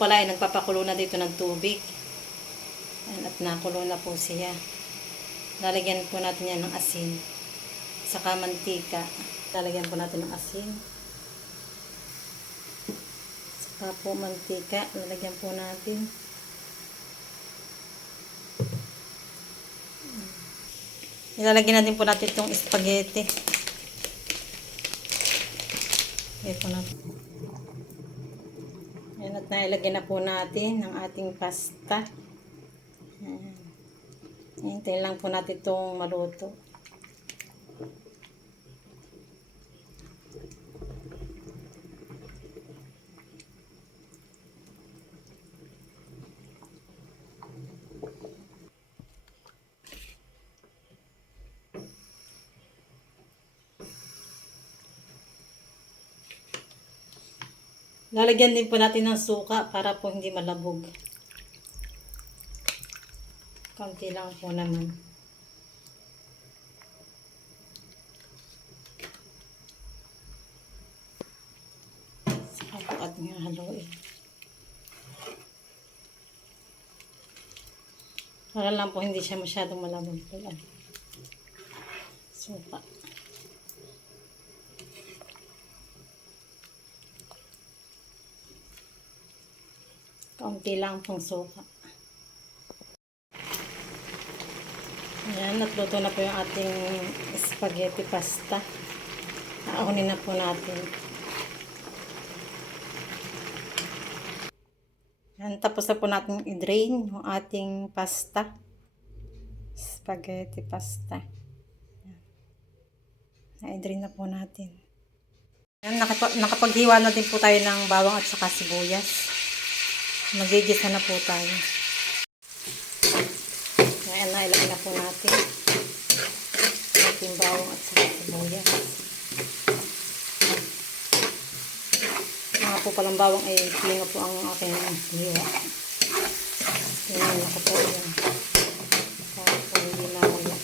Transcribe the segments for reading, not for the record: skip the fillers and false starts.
pala ay nagpapakulo na dito ng tubig. Ayan, at nakulo na po siya. Lalagyan po natin yan ng asin. Saka mantika. Lalagyan po natin ng asin. Saka po mantika. Lalagyan po natin. Ilalagyan natin po natin itong spaghetti. Ayan po natin. Ayan, at nailagyan na po natin ang ating pasta. Ayan. Hintayin lang po natin itong maluto. Lalagyan din po natin ng suka para po hindi malabog. Kaunti lang po naman. Saka po ating haluin. Para lang po hindi siya masyadong malabog po. Suka. Kaunti lang pong suka. Ayan, natluto na po yung ating spaghetti pasta. Aunin na po natin. Ayan, tapos na po natin i-drain yung ating pasta. Spaghetti pasta. Na-i-drain na po natin. Ayan, nakapaghiwa na din po tayo ng bawang at saka sibuyas. Magigisa na po tayo. Ayan na, ilagay na po natin ating bawang at saka sibuyas. Mga po palang bawang ay pilinga po ang aking hiwa. Ayan na po yan. Para po hindi na wala.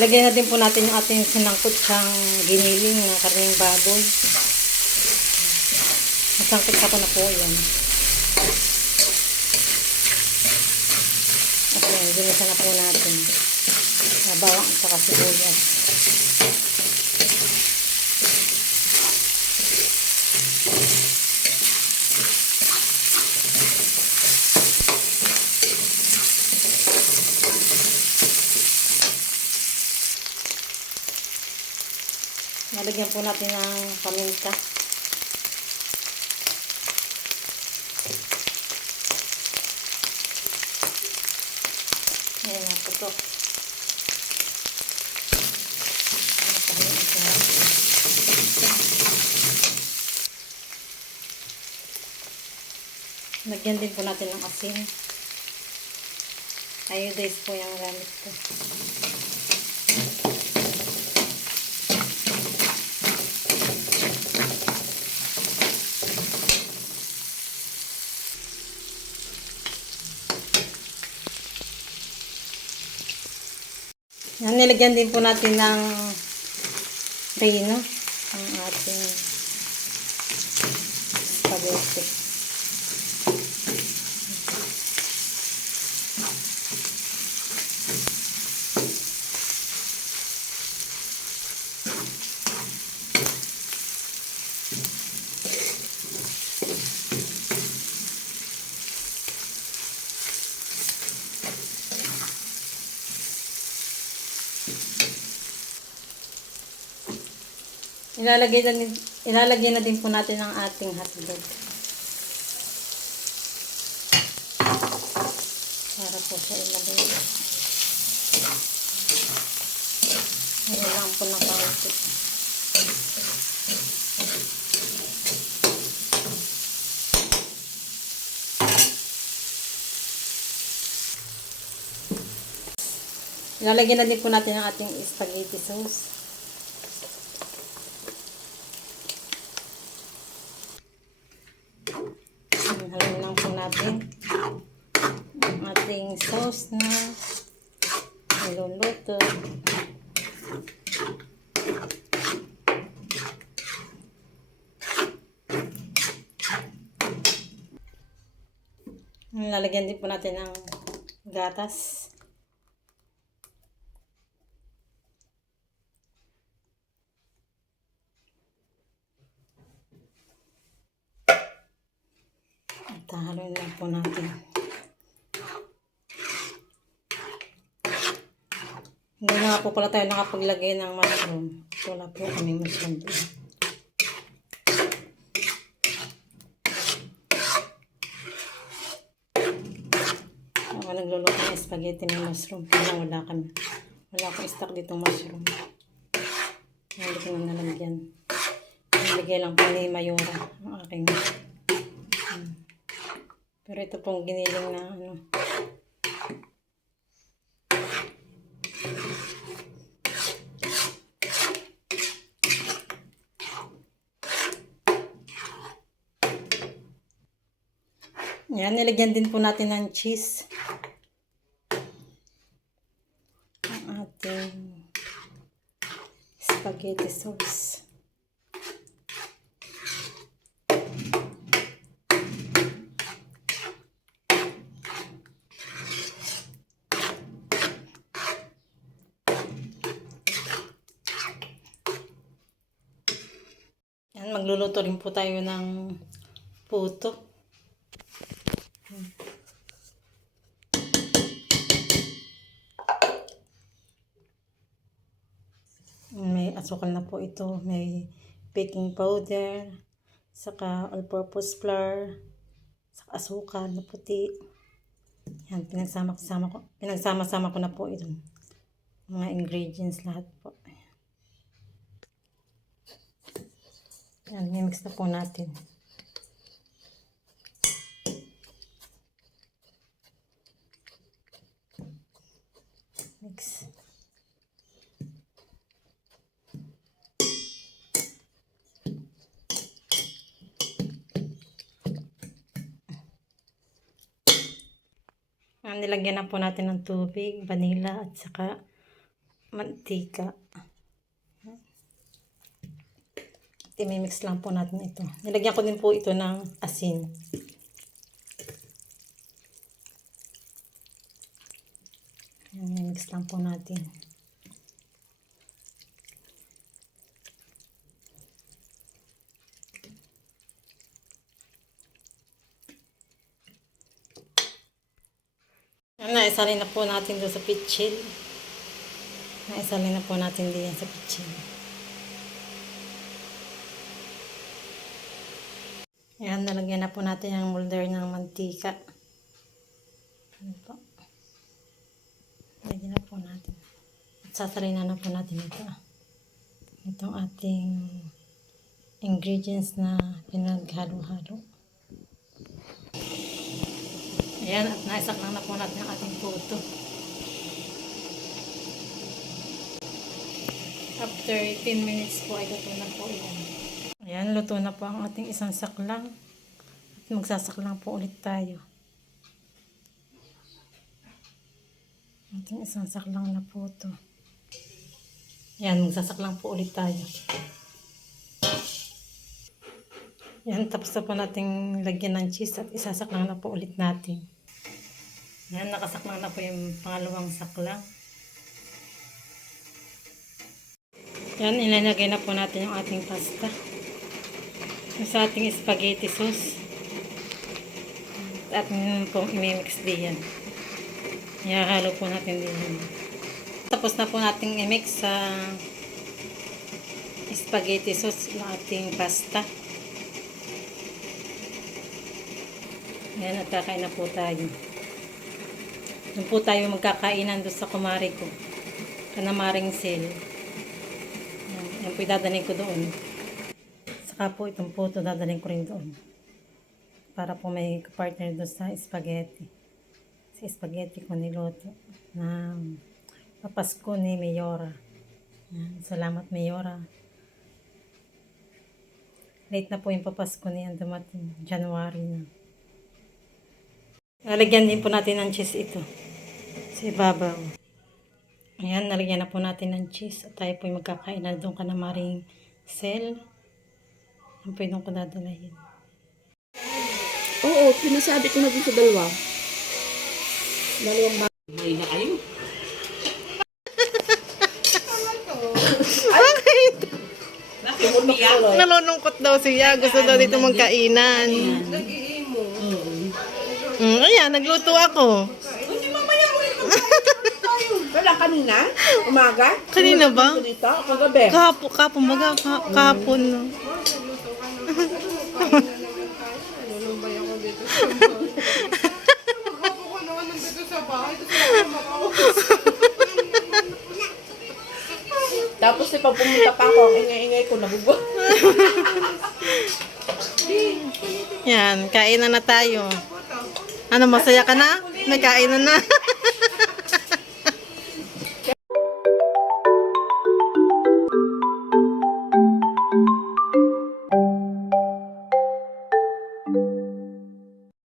Ilagay na din po natin yung ating sinangkot siyang giniling na karning baboy. Masangkot ako na po yan. At yan, ginisa na po natin. Bawang at saka sibuyas. Nalagyan po natin ng paminta. Ayan na po ito. Lagyan din po natin ng asin. Iodized po yung gamit ko. Yan, nilagyan din po natin ng reno ang ating spaghetti. Ilalagay na din po natin ang ating hotdog. Para po siya ilagay. Ayan lang po na kaunti. Ilalagay na din po natin ang ating spaghetti sauce. natin ang ating sauce na niluluto. Lalagyan din po natin ng gatas. At haluin lang po natin. Hindi na nga po pala tayo nakapaglagay ng mushroom. Wala po kami mushroom doon. Ako nagluluto ng spaghetti ng mushroom. Kaya wala akong stock ditong mushroom. Hindi ko na nalagyan. Nalagay lang po ni Mayora ang aking. Pero ito pong giniling na ano. Yan, nilagyan din po natin ng cheese. Ang ating spaghetti sauce. Yan, magluluto rin po tayo ng puto. May asukal na po ito, may baking powder, saka all-purpose flour, saka asukal na puti. Yan, pinagsama-sama ko na po ito. Mga ingredients lahat po. Yan, mix na po natin. Mix. Nilagyan na po natin ng tubig, vanilla at saka mantika. I-mix lang po natin ito. Nilagyan ko din po ito ng asin. I-mix lang po natin. Naisalin na po natin doon sa pitchil. Naisalin na po natin diyan sa pitchil. Ayan, nalagyan na po natin ang molder ng mantika. Ayan po. Lagyan na po natin. At sasalin na po natin ito. Itong ating ingredients na pinaghalo-halo. Ayan, at naisaklang na po natin ang ating puto. After 10 minutes po ay luto na po yan. Ayan, luto na po ang ating isang saklang. At magsasaklang po ulit tayo. Ating isang saklang na puto. Ayan, magsasaklang po ulit tayo. Ayan, tapos na po nating lagyan ng cheese at isasaklang na po ulit natin. Ayan, nakasaklang na po yung pangalawang saklang. Ayan, ilalagay na po natin yung ating pasta. Yung sa ating spaghetti sauce. At pong imimix din yan. Ihahalo po natin din. Tapos na po natin i-mix sa spaghetti sauce yung ating pasta. Ayan, at kakain na po tayo. Doon po tayo magkakainan doon sa kumari ko. Kanamaring sale. Yan po idadaling ko doon. Saka po itong puto dadaling ko rin doon. Para po may partner doon sa spaghetti. Sa spaghetti ko niluto. Na papasko ni Mayora. Yan. Salamat Mayora. Late na po yung papasko niyan dumating. January na. Lalagyan din po natin ng cheese ito. Sa ibabaw. Ayan, nalagyan na po natin ng cheese. At tayo po yung magkakain na doon ka na maring sel. Ang pwede ko dadalahin. Oo, pinasabi ko na dun sa dalawa. Dalawang may na kayo. Nalulungkot daw siya. Gusto daw dito magkainan. Ayan, nagluto ako. Wala kanina? Umaga? Kanina ba? Dito? Kagabi? Kapon baga. Kapon. No. Tapos pag pumunta pa ako, ang ingay-ingay ko, nabubuhat. Yan, kainan na tayo. Ano, masaya ka na? May kainan na.